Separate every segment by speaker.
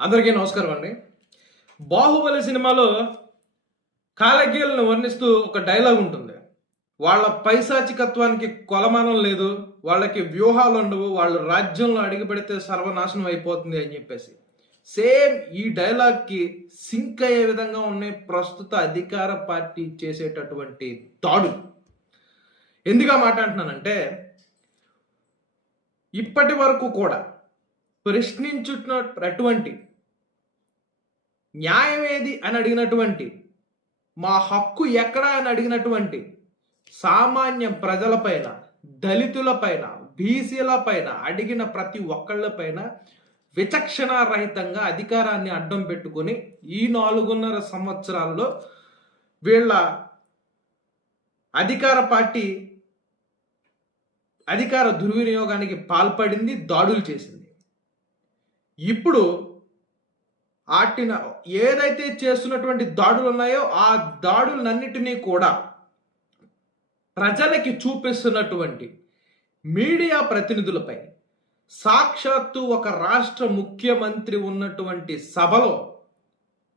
Speaker 1: అందరికీ నమస్కారం అండి. బాహుబలి సినిమాలో కాలకీలను వర్ణిస్తూ ఒక డైలాగ్ ఉంటుంది. వాళ్ళ పైశాచికత్వానికి కొలమానం లేదు వాళ్ళకి వ్యూహాలు ఉండవు వాళ్ళు రాజ్యంలో అడిగి పెడితే సర్వనాశనం అయిపోతుంది అని చెప్పేసి. సేమ్ ఈ డైలాగ్కి సింక్ అయ్యే విధంగా ఉన్నాయి ప్రస్తుత అధికార పార్టీ చేసేటటువంటి దాడు ఎందుకు ఆ మాట అంటున్నానంటే ఇప్పటి వరకు కూడా ప్రశ్నించున్నటువంటి న్యాయం ఏది అని అడిగినటువంటి మా హక్కు ఎక్కడా అని అడిగినటువంటి సామాన్య ప్రజలపైన దళితులపైన బీసీలపైన అడిగిన ప్రతి ఒక్కళ్ళపైన విచక్షణ రహితంగా అధికారాన్ని అడ్డం పెట్టుకొని ఈ నాలుగున్నర సంవత్సరాల్లో వీళ్ళ అధికార పార్టీ అధికార దుర్వినియోగానికి పాల్పడింది దాడులు చేసింది. ఇప్పుడు ఆటిన ఏదైతే చేస్తున్నటువంటి దాడులు ఉన్నాయో ఆ దాడులన్నిటినీ కూడా ప్రజలకి చూపిస్తున్నటువంటి మీడియా ప్రతినిధులపై సాక్షాత్తు ఒక రాష్ట్ర ముఖ్యమంత్రి ఉన్నటువంటి సభలో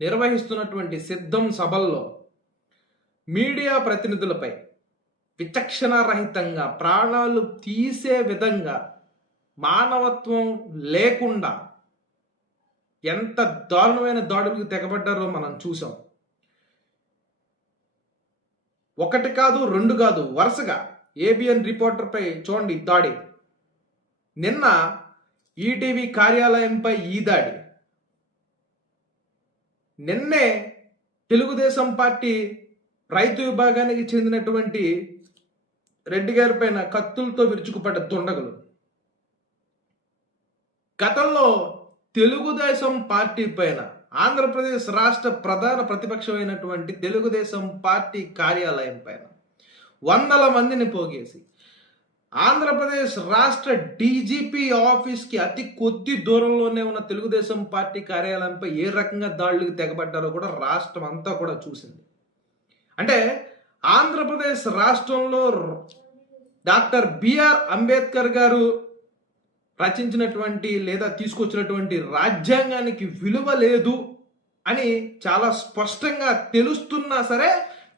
Speaker 1: నిర్వహిస్తున్నటువంటి సిద్ధం సభల్లో మీడియా ప్రతినిధులపై విచక్షణ రహితంగా ప్రాణాలు తీసే విధంగా మానవత్వం లేకుండా ఎంత దారుణమైన దాడులకు తెగబడ్డారో మనం చూసాం ఒకటి కాదు రెండు కాదు వరుసగా ఏబిఎన్ రిపోర్టర్పై చూడండి దాడి. నిన్న ఈటీవీ కార్యాలయంపై ఈ దాడి. నిన్నే తెలుగుదేశం పార్టీ రైతు విభాగానికి చెందినటువంటి రెడ్డి గారి పైన కత్తులతో విరుచుకుపడ్డ దుండగులు. గతంలో తెలుగుదేశం పార్టీ పైన ఆంధ్రప్రదేశ్ రాష్ట్ర ప్రధాన ప్రతిపక్షమైనటువంటి తెలుగుదేశం పార్టీ కార్యాలయం పైన వందల మందిని పోగేసి ఆంధ్రప్రదేశ్ రాష్ట్ర డీజీపీ ఆఫీస్కి అతి కొద్ది దూరంలోనే ఉన్న తెలుగుదేశం పార్టీ కార్యాలయంపై ఏ రకంగా దాడులకు తెగబడ్డారో కూడా రాష్ట్రం అంతా కూడా చూసింది. అంటే ఆంధ్రప్రదేశ్ రాష్ట్రంలో డాక్టర్ బిఆర్ అంబేద్కర్ గారు రచించినటువంటి లేదా తీసుకొచ్చినటువంటి రాజ్యాంగానికి విలువ లేదు అని చాలా స్పష్టంగా తెలుస్తున్నా సరే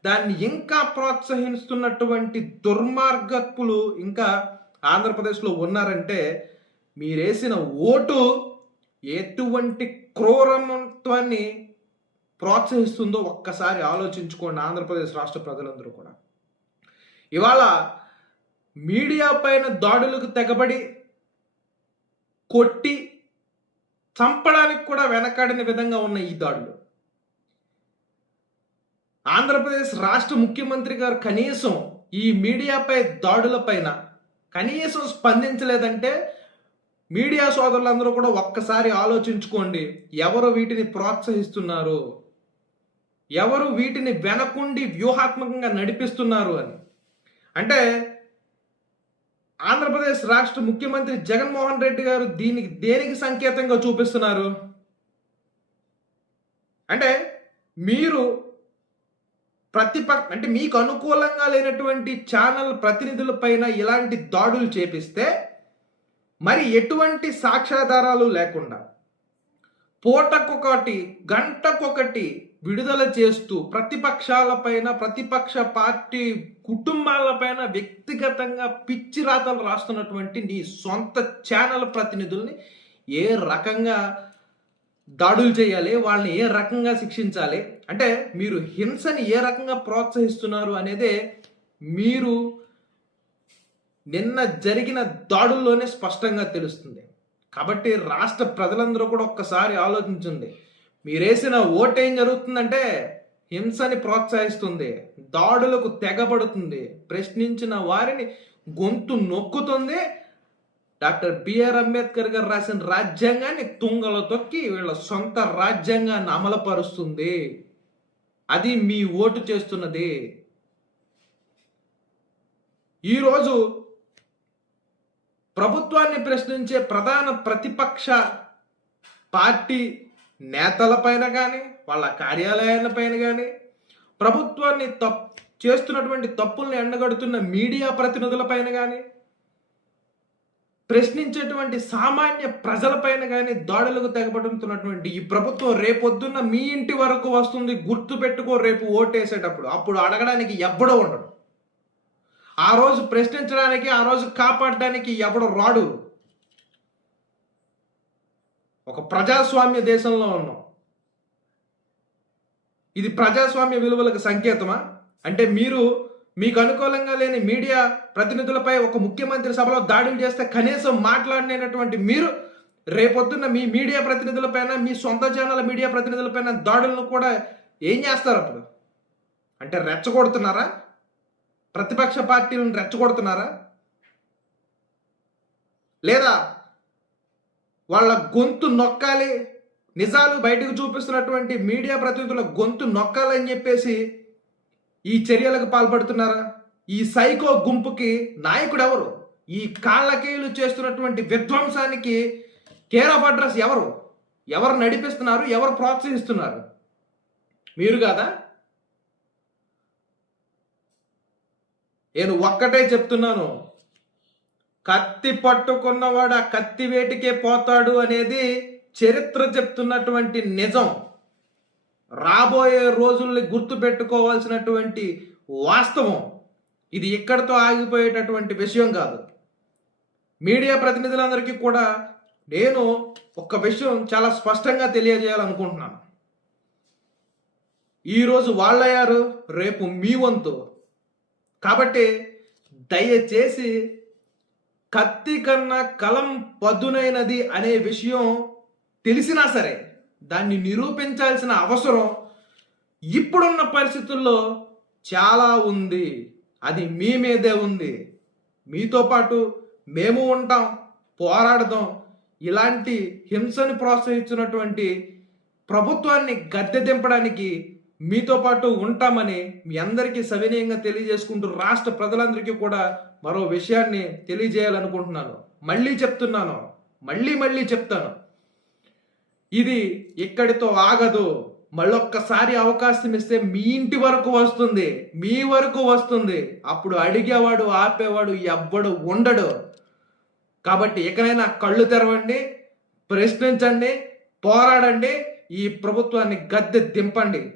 Speaker 1: దాన్ని ఇంకా ప్రోత్సహిస్తున్నటువంటి దుర్మార్గపులు ఇంకా ఆంధ్రప్రదేశ్లో ఉన్నారంటే మీరేసిన ఓటు ఎటువంటి క్రూరత్వాన్ని ప్రోత్సహిస్తుందో ఒక్కసారి ఆలోచించుకోండి ఆంధ్రప్రదేశ్ రాష్ట్ర ప్రజలందరూ కూడా. ఇవాళ మీడియా పైన దాడులకు తెగబడి కొట్టి చంపడానికి కూడా వెనకాడిన విధంగా ఉన్న ఈ దాడులు. ఆంధ్రప్రదేశ్ రాష్ట్ర ముఖ్యమంత్రి గారు కనీసం ఈ మీడియాపై దాడులపైన కనీసం స్పందించలేదంటే మీడియా సోదరులందరూ కూడా ఒక్కసారి ఆలోచించుకోండి. ఎవరు వీటిని ప్రోత్సహిస్తున్నారు? ఎవరు వీటిని వెనకుండి వ్యూహాత్మకంగా నడిపిస్తున్నారు అని. అంటే ఆంధ్రప్రదేశ్ రాష్ట్ర ముఖ్యమంత్రి జగన్మోహన్ రెడ్డి గారు దీనికి దేనికి సంకేతంగా చూపిస్తున్నారు? అంటే మీరు ప్రతిపక్ష అంటే మీకు అనుకూలంగా లేనటువంటి ఛానల్ ప్రతినిధుల పైన ఇలాంటి దాడులు చేపిస్తే మరి ఎటువంటి సాక్ష్యాధారాలు లేకుండా పూటకొకటి గంటకొకటి విడుదల చేస్తూ ప్రతిపక్షాలపైన ప్రతిపక్ష పార్టీ కుటుంబాలపైన వ్యక్తిగతంగా పిచ్చి రాతలు రాస్తున్నటువంటి నీ సొంత ఛానల్ ప్రతినిధుల్ని ఏ రకంగా దాడులు చేయాలి వాళ్ళని ఏ రకంగా శిక్షించాలి? అంటే మీరు హింసని ఏ రకంగా ప్రోత్సహిస్తున్నారు అనేదే మీరు నిన్న జరిగిన దాడుల్లోనే స్పష్టంగా తెలుస్తుంది. కాబట్టి రాష్ట్ర ప్రజలందరూ కూడా ఒక్కసారి ఆలోచించండి. మీరేసిన ఓటు ఏం జరుగుతుందంటే హింసని ప్రోత్సహిస్తుంది దాడులకు తెగబడుతుంది ప్రశ్నించిన వారిని గొంతు నొక్కుతుంది. డాక్టర్ బిఆర్ అంబేద్కర్ గారు రాసిన రాజ్యాంగాన్ని తుంగలో తొక్కి వీళ్ళ సొంత రాజ్యాంగాన్ని అమలుపరుస్తుంది. అది మీ ఓటు చేస్తున్నది. ఈరోజు ప్రభుత్వాన్ని ప్రశ్నించే ప్రధాన ప్రతిపక్ష పార్టీ నేతలపైన కానీ వాళ్ళ కార్యాలయాలపైన కానీ ప్రభుత్వాన్ని తప్ చేస్తున్నటువంటి తప్పుల్ని ఎండగడుతున్న మీడియా ప్రతినిధులపైన కానీ ప్రశ్నించేటువంటి సామాన్య ప్రజలపైన కానీ దాడులకు తెగబడుతున్నటువంటి ఈ ప్రభుత్వం రేపొద్దున్న మీ ఇంటి వరకు వస్తుంది గుర్తు పెట్టుకో రేపు ఓటేసేటప్పుడు. అప్పుడు అడగడానికి ఎవ్వడో ఉండడు. ఆ రోజు ప్రశ్నించడానికి ఆ రోజు కాపాడడానికి ఎవడు రాడు? ఒక ప్రజాస్వామ్య దేశంలో ఉన్నాం. ఇది ప్రజాస్వామ్య విలువలకు సంకేతమా? అంటే మీరు మీకు అనుకూలంగా లేని మీడియా ప్రతినిధులపై ఒక ముఖ్యమంత్రి సభలో దాడులు చేస్తే కనీసం మాట్లాడినటువంటి మీరు రేపొద్దున్న మీ మీడియా ప్రతినిధులపైన మీ సొంత ఛానల్ మీడియా ప్రతినిధులపైన దాడులను కూడా ఏం చేస్తారు అప్పుడు? అంటే రెచ్చగొడుతున్నారా? ప్రతిపక్ష పార్టీలను రెచ్చగొడుతున్నారా? లేదా వాళ్ళ గొంతు నొక్కాలి. నిజాలు బయటకు చూపిస్తున్నటువంటి మీడియా ప్రతినిధుల గొంతు నొక్కాలని చెప్పేసి ఈ చర్యలకు పాల్పడుతున్నారా? ఈ సైకో గుంపుకి నాయకుడు ఎవరు ఈ కాళ్ళకేలు చేస్తున్నటువంటి విధ్వంసానికి కేర్ ఆఫ్ అడ్రస్ ఎవరు? ఎవరు నడిపిస్తున్నారు? ఎవరు ప్రోత్సహిస్తున్నారు? మీరు కాదా? నేను ఒక్కటే చెప్తున్నాను. కత్తి పట్టుకున్నవాడు ఆ కత్తి వేటికే పోతాడు అనేది చరిత్ర చెప్తున్నటువంటి నిజం. రాబోయే రోజుల్ని గుర్తుపెట్టుకోవాల్సినటువంటి వాస్తవం ఇది ఇక్కడతో ఆగిపోయేటటువంటి విషయం కాదు. మీడియా ప్రతినిధులందరికీ కూడా నేను ఒక విషయం చాలా స్పష్టంగా తెలియజేయాలనుకుంటున్నాను. ఈరోజు వాళ్ళయ్యారు రేపు మీ వంతు. కాబట్టి దయచేసి కత్తి కన్నా కలం పదునైనది అనే విషయం తెలిసినా సరే దాన్ని నిరూపించాల్సిన అవసరం ఇప్పుడున్న పరిస్థితుల్లో చాలా ఉంది. అది మీ మీదే ఉంది. మీతో పాటు మేము ఉంటాం పోరాడదాం. ఇలాంటి హింసను ప్రోత్సహించినటువంటి ప్రభుత్వాన్ని గద్దె దింపడానికి మీతో పాటు ఉంటామని మీ అందరికీ సవినయంగా తెలియజేసుకుంటూ రాష్ట్ర ప్రజలందరికీ కూడా మరో విషయాన్ని తెలియజేయాలనుకుంటున్నాను. మళ్ళీ చెప్తున్నాను. మళ్ళీ మళ్ళీ చెప్తాను. ఇది ఇక్కడితో ఆగదు. మళ్ళొక్కసారి అవకాశం ఇస్తే మీ ఇంటి వరకు వస్తుంది. మీ వరకు వస్తుంది. అప్పుడు అడిగేవాడు ఆపేవాడు ఎవ్వడు ఉండడు. కాబట్టి ఇకనైనా కళ్ళు తెరవండి ప్రశ్నించండి పోరాడండి ఈ ప్రభుత్వాన్ని గద్దె దింపండి.